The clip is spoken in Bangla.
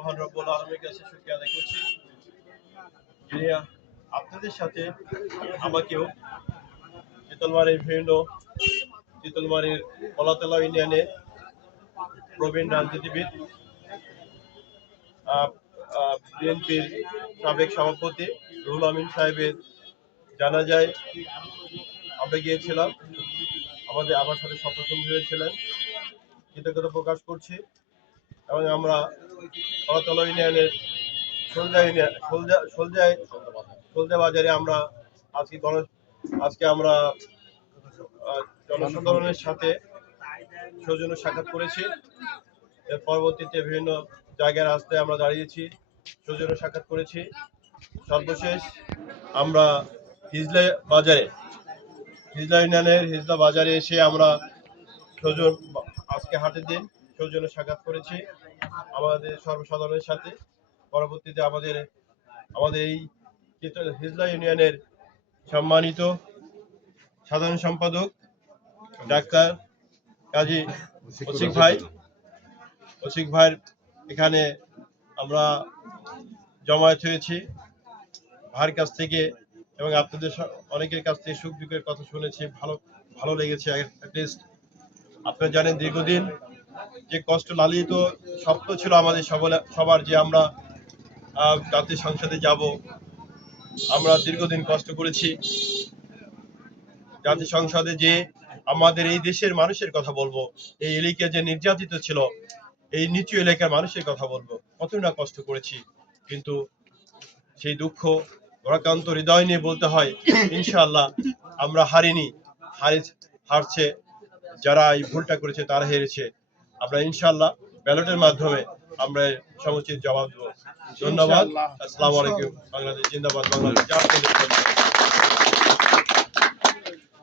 মহান রব্বুল আলামিনের কাছে শুকরিয়া আদায় করছি, যিনি আপনাদের সাথে আমাকেও চিতলমারির কলাতলা ইউনিয়নে প্রবীণ রাজনীতিবিদ, বিএনপির সাবেক সভাপতি রুহুল আমিন সাহেবের জানাজায় আমরা গিয়েছিলাম। আমার সাথে সফরসম হয়েছিলেন, কৃতজ্ঞতা প্রকাশ করছি। এবং আমরা কলাতলা ইউনিয়নের সলজা বাজারে আমরা আজকে আমরা জনসাধারণের সাথে সৌজন্য সাক্ষাৎ করেছি। এর পরবর্তীতে বিভিন্ন জায়গায় রাস্তায় আমরা দাঁড়িয়েছি, সৌজন্য সাক্ষাৎ করেছি। সর্বশেষ আমরা হিজলা ইউনিয়নের হিজলা বাজারে এসে আমরা আজকে হাটের দিন সৌজন্য সাক্ষাৎ করেছি আমাদের সর্বসাধারণের সাথে। পরবর্তীতে আমাদের এই হিজলা ইউনিয়নের সম্মানিত সাধারণ সম্পাদক ডাক্তার কাজী অসিক ভাইয়ের এখানে আমরা জমায়েত হয়েছি। ভাইয়ের কাছ থেকে এবং আপনাদের অনেকের কাছ থেকে সুখ দুঃখের কথা শুনেছি, ভালো লেগেছে। আপনারা জানেন, দীর্ঘদিন যে কষ্ট লালিত স্বপ্ন ছিল আমাদের সবার, যে আমরা জাতীয় সংসদে যাব। আমরা দীর্ঘদিন কষ্ট করেছি জাতীয় সংসদে, যে আমাদের এই দেশের মানুষের কথা বলবো, এই এলাকা যে নির্যাতিত ছিল, এই নিচু এলাকার মানুষের কথা বলবো, কত না কষ্ট করেছি। কিন্তু সেই দুঃখ ভারাক্রান্ত হৃদয় নিয়ে বলতে হয়, ইনশাআল্লাহ আমরা হারিনি। হারছে যারা এই ভুলটা করেছে, তারা হেরেছে। আমরা ইনশাআল্লাহ ব্যালটের মাধ্যমে আমরা সমুচিত জবাব দেব। ধন্যবাদ। আসসালামু আলাইকুম। বাংলাদেশ জিন্দাবাদ। বাংলাদেশ।